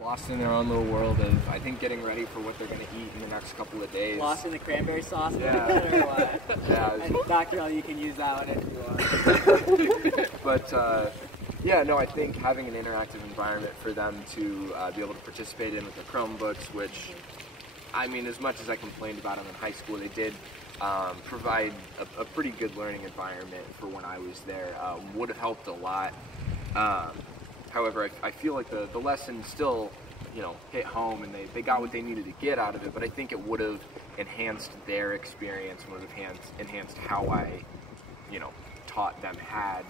Lost in their own little world of, I think, getting ready for what they're going to eat in the next couple of days. Lost in the cranberry sauce? Yeah. Or what? Yeah. And Dr. L, you can use that one if you want. But, yeah, no, I think having an interactive environment for them to be able to participate in with their Chromebooks, which, I mean, as much as I complained about them in high school, they did provide a pretty good learning environment for when I was there. Would have helped a lot. However, I feel like the lesson still, you know, hit home, and they got what they needed to get out of it, but I think it would have enhanced their experience and would have enhanced how I, you know, taught them had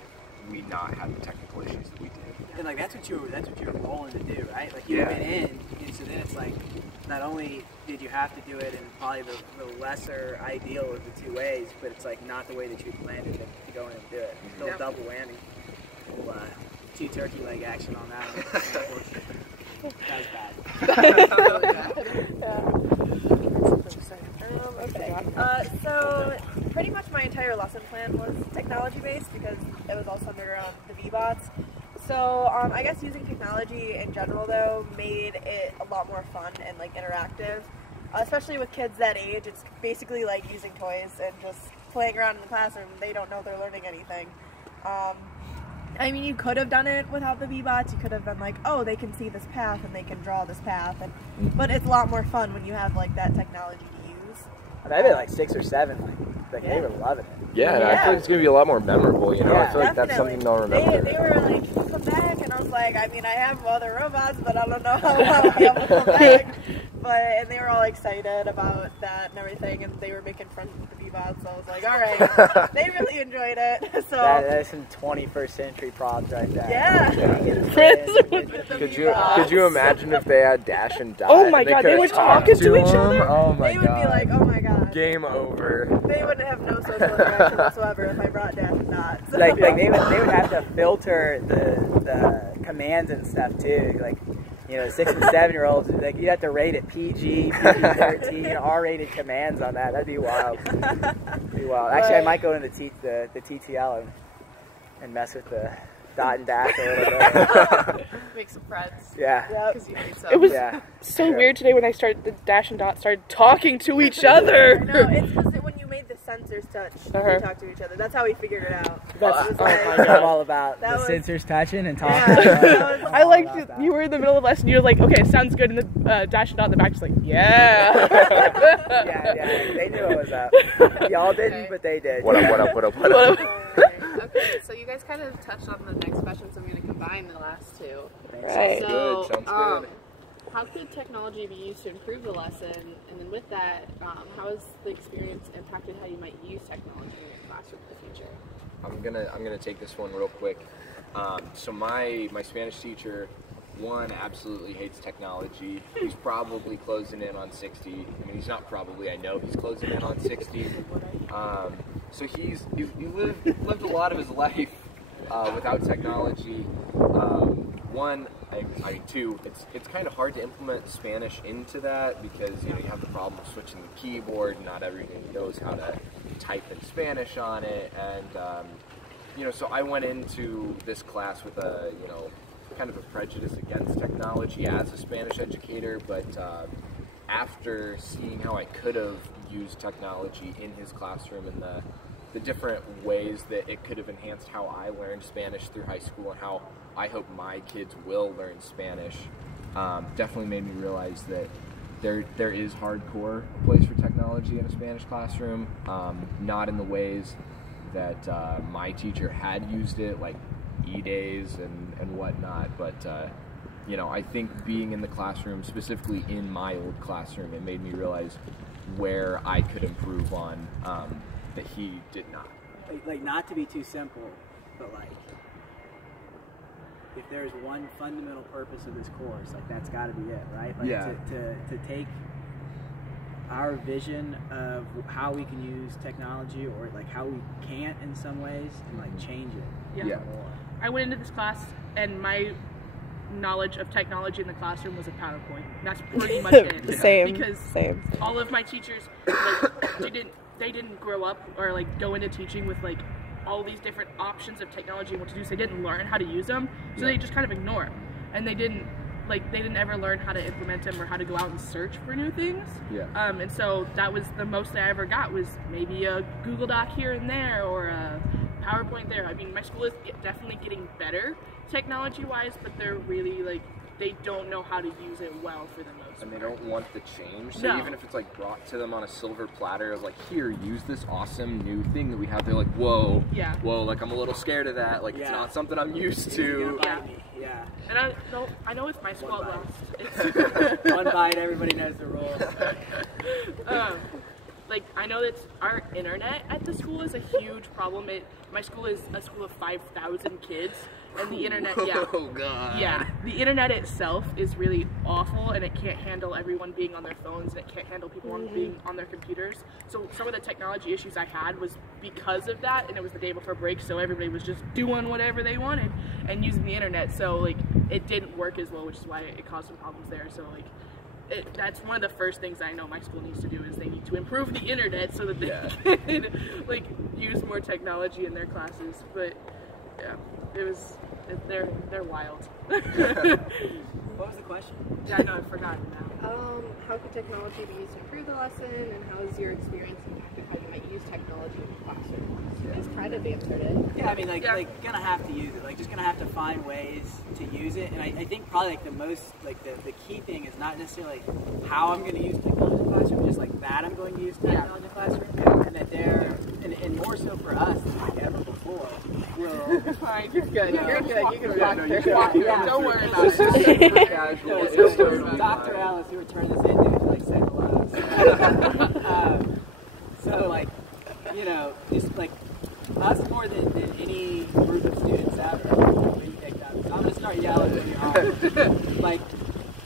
we not had the technical issues that we did. And like that's what you were rolling to do, right? Like you went in, and so then it's like not only did you have to do it in probably the lesser ideal of the two ways, but it's like not the way that you planned it to go in and do it. Still double whammy. Little, two turkey leg action on that one. That was bad. Okay. So pretty much my entire lesson plan was technology based because it was all centered around the V-bots. So I guess using technology in general though made it a lot more fun and like interactive, especially with kids that age. It's basically like using toys and just playing around in the classroom. They don't know they're learning anything. I mean, you could have done it without the V-bots. You could have been like, oh, they can see this path and they can draw this path. But it's a lot more fun when you have like that technology to use. I've been like 6 or 7. Like they were loving it. Yeah, I feel like it's gonna be a lot more memorable. You know, I feel like that's something they'll remember. They were like, come back, and I was like, I mean, I have other robots, but I don't know how I'll be able to come back. And they were all excited about that and everything, and they were making friends with the V-bots, so I was like, all right, they really enjoyed it. So that's some 21st century props right there. Yeah. Could you imagine if they had Dash and Dot? Oh my god, they were talking to each other? Oh my god. They would be like, oh my god. Game over. They wouldn't have no social interaction whatsoever if I brought Dash and Dot. So. Like they would have to filter the commands and stuff too. Like, you know, 6 and 7-year-olds, like you'd have to rate it PG, PG-13, R-rated commands on that. That'd be wild. Actually, I might go into the TTL and mess with the Dot and Dash a little bit. Make some friends. Yeah. It was so weird today when the Dash and Dot started talking to each other. No, it's because when you made the sensors touch, they talk to each other. That's how we figured it out. I'm all about the sensors touching and talking. Yeah, I liked it. You were in the middle of the lesson. You were like, okay, sounds good. And the Dash and Dot in the back just like, yeah. yeah, they knew it was up. Y'all didn't, but they did. What up? Okay, so you guys kind of touched on the next question, so I'm going to combine the last two. Right. So, Sounds good. How could technology be used to improve the lesson? And then with that, how has the experience impacted how you might use technology in your classroom in the future? I'm gonna take this one real quick. So my Spanish teacher, one, absolutely hates technology. He's probably closing in on 60. I mean, he's not probably, I know he's closing in on 60. So he lived a lot of his life without technology. Two, it's kind of hard to implement Spanish into that because, you know, you have the problem of switching the keyboard. Not everybody knows how to type in Spanish on it, and you know, so I went into this class with a, you know, kind of a prejudice against technology as a Spanish educator, but after seeing how I could have used technology in his classroom and the different ways that it could have enhanced how I learned Spanish through high school and how I hope my kids will learn Spanish, definitely made me realize that there is hardcore place for technology in a Spanish classroom, not in the ways that my teacher had used it, like E-days and whatnot, but you know, I think being in the classroom, specifically in my old classroom, it made me realize where I could improve on that he did not. Like not to be too simple, but like if there's one fundamental purpose of this course, like that's got to be it, right? Like to take our vision of how we can use technology, or like how we can't in some ways, and like change it. Yeah. I went into this class and my knowledge of technology in the classroom was a PowerPoint. That's pretty much it. Same. All of my teachers, like, they didn't grow up or like go into teaching with like all these different options of technology and what to do, so they didn't learn how to use them, so they just kind of ignore them. And they didn't like they didn't ever learn how to implement them or how to go out and search for new things. Yeah. And so that was the most I ever got, was maybe a Google Doc here and there or a PowerPoint there. I mean, my school is definitely getting better technology-wise, but they're really like, they don't know how to use it well for the most part. And they don't want the change. So No. even if it's like brought to them on a silver platter of like, here, use this awesome new thing that we have, they're like, whoa, Yeah. whoa, like I'm a little scared of that. Like it's not something I'm used to. It's gonna bite me. Yeah. And I know if my school One lost, bite. it's One bite, everybody knows the rules. like I know that our internet at the school is a huge problem. My school is a school of 5,000 kids, and the internet, Oh god. yeah, the internet itself is really awful, and it can't handle everyone being on their phones, and it can't handle people being on their computers. So some of the technology issues I had was because of that, and it was the day before break, so everybody was just doing whatever they wanted and using the internet. So like it didn't work as well, which is why it caused some problems there. So like. That's one of the first things I know my school needs to do, is they need to improve the internet so that they can like use more technology in their classes. But yeah, they're wild. What was the question? Yeah, I know, I've forgotten now. How could technology be used to improve the lesson, and how has your experience impacted how you might use technology in the classroom? You guys kind of answered it. Yeah, I mean, like gonna have to use it. Like, just gonna have to find ways to use it. And I think probably like the most, like the key thing is not necessarily how I'm gonna use technology in the classroom, just like that I'm going to use technology in the classroom, and that they're, and more so for us than like ever before. Will Fine, you're good. You're good. You can talk. Yeah. Don't worry about it. No, so Dr. Alice, who turned this into, like, said hello. So, like, you know, just like us more than any group of students ever. When you take that, so I'm gonna start yelling when you're home. Like,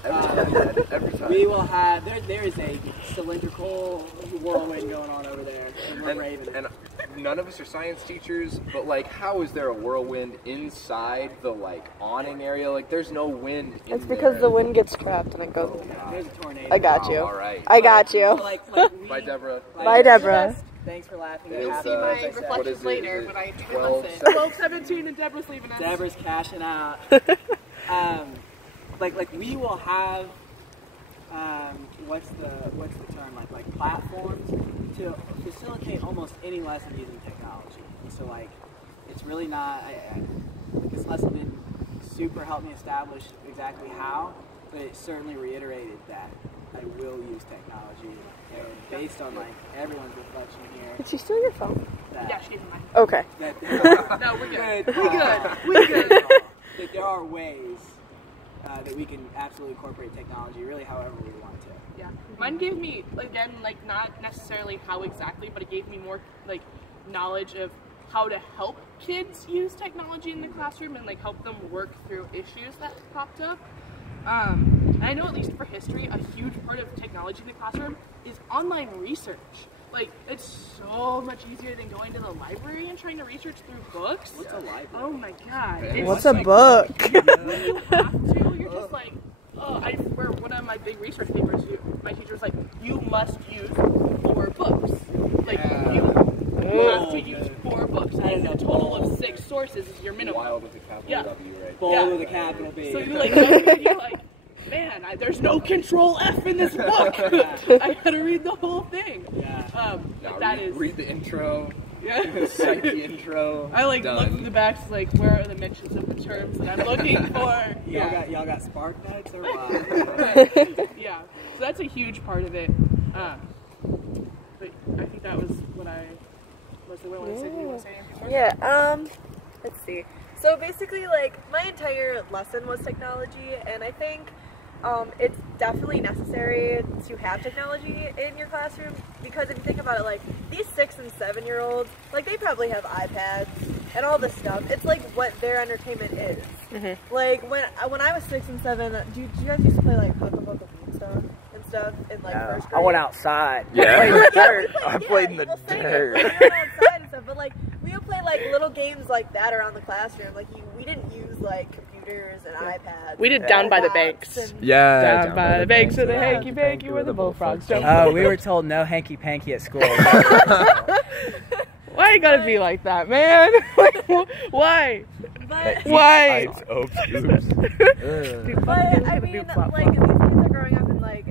Every time. we will have there is a cylindrical whirlwind going on over there, and we're raving. And none of us are science teachers, but like, how is there a whirlwind inside the like awning area? Like, there's no wind. It's because the wind gets trapped and it goes. There's a tornado. I got you. All right. I got you. Like we, Bye, Deborah. Bye, Deborah. Thanks for laughing. It's, See my what reflections is it? later, Is it but I didn't 12, listen. 12:17 and Deborah's leaving us. Deborah's cashing out. Like we will have what's the term, like platforms to facilitate almost any lesson using technology. So like it's really not this lesson didn't super help me establish exactly how, but it certainly reiterated that I will use technology, and based on like everyone's reflection here. Did she steal your phone? Yeah, she gave me mine. Okay. No, we're good. We're good. That there are ways that we can absolutely incorporate technology really however we want to. Yeah, mine gave me, again, like not necessarily how exactly, but it gave me more like knowledge of how to help kids use technology in the classroom and like help them work through issues that popped up. And I know, at least for history, a huge part of technology in the classroom is online research. Like, it's so much easier than going to the library and trying to research through books. What's a library? Oh my god. What's a book? When you have to, you're just like, for one of my big research papers, my teacher was like, you must use 4 books. Like, you have to use 4 books. And a total of 6 sources is your minimum. Wild with a capital W, right? Bold with a capital B. So you're like, man, there's no control F in this book. I gotta read the whole thing. Yeah. Read the intro. Yeah. Cite the intro. I like done. look in the backs, like, where are the mentions of the terms that I'm looking for? Y'all got spark notes or what? Yeah. So that's a huge part of it. But I think that was what I was the way I wanted to say. Do you want to say anything more? Yeah, let's see. So basically, like, my entire lesson was technology, and I think it's definitely necessary to have technology in your classroom, because if you think about it, like, these 6 and 7-year-olds, like, they probably have iPads and all this stuff. It's like what their entertainment is. Mm-hmm. Like, when I was 6 and 7, do you guys used to play, like, Hucklebuck and stuff in, like, first grade? I went outside. Yeah. I played in the dirt. We went outside and stuff, but like we would play like little games like that around the classroom. Like we didn't use like computers and iPads. We did Down by the Banks. Yeah. Down by the banks of the hanky panky where the bullfrogs jump. Oh, we were told no hanky panky at school. Why you gotta be like that, man? Why? But, Why? Oops, oops. but I mean, like, these kids are growing up in, like,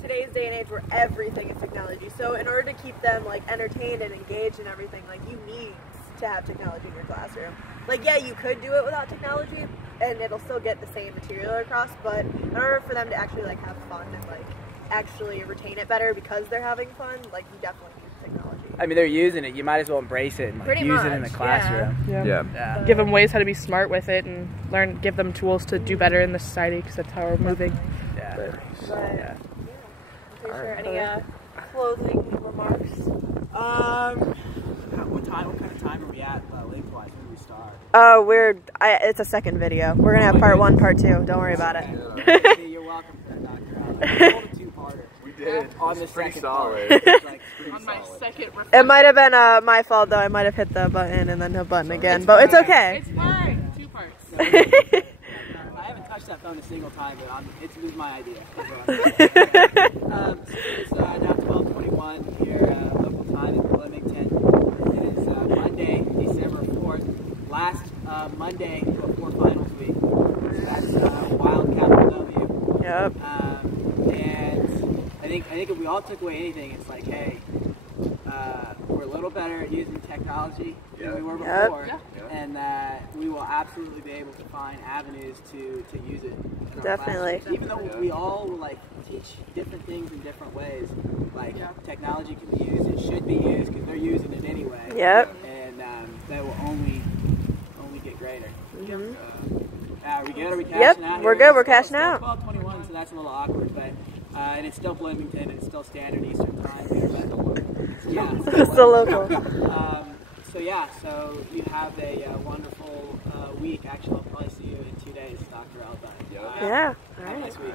today's day and age where everything is technology. So in order to keep them, like, entertained and engaged and everything, like, you need to have technology in your classroom. Like, yeah, you could do it without technology, and it'll still get the same material across, but in order for them to actually, like, have fun and, like, actually retain it better because they're having fun, like, you definitely need technology. I mean, they're using it. You might as well embrace it and like, use it in the much, classroom. Yeah. Give them ways how to be smart with it and give them tools to do better in the society because that's how we're moving. Yeah. Yeah. I'm pretty sure. Any closing remarks? What kind of time are we at lengthwise? When do we start? It's a second video. We're gonna have part 1, part 2. Don't worry about it. Okay, you're welcome for that, Dr. I told a two-parter. We did. On the pretty second solid. part. It's like pretty On my solid. second reflection. It might have been my fault though. I might have hit the button and then the button again, but it's okay. It's fine. 2 parts. I haven't touched that phone a single time, but it was my idea. It's now 12:21 here, local time in Wilmington. It is Monday, December 4th, last Monday before finals week. So that's Wildcat W. Yep. And I think if we all took away anything, it's like, hey, we're a little better at using technology than we were before, and that we will absolutely be able to find avenues to use it. In our Definitely. classrooms. Even though we all will like teach different things in different ways, like technology can be used, it should be used because they're using it anyway. Yep. And that will only get greater. Are we good? Are we cashing Yep, out? we're here? good. We're cashing out. 12:21, so that's a little awkward, but and it's still Bloomington. It's still Standard Eastern Time here, but yeah, It's the local. so you have a wonderful week. Actually, I'll probably see you in 2 days, Dr. Alba. Yeah. All Have a right. nice week.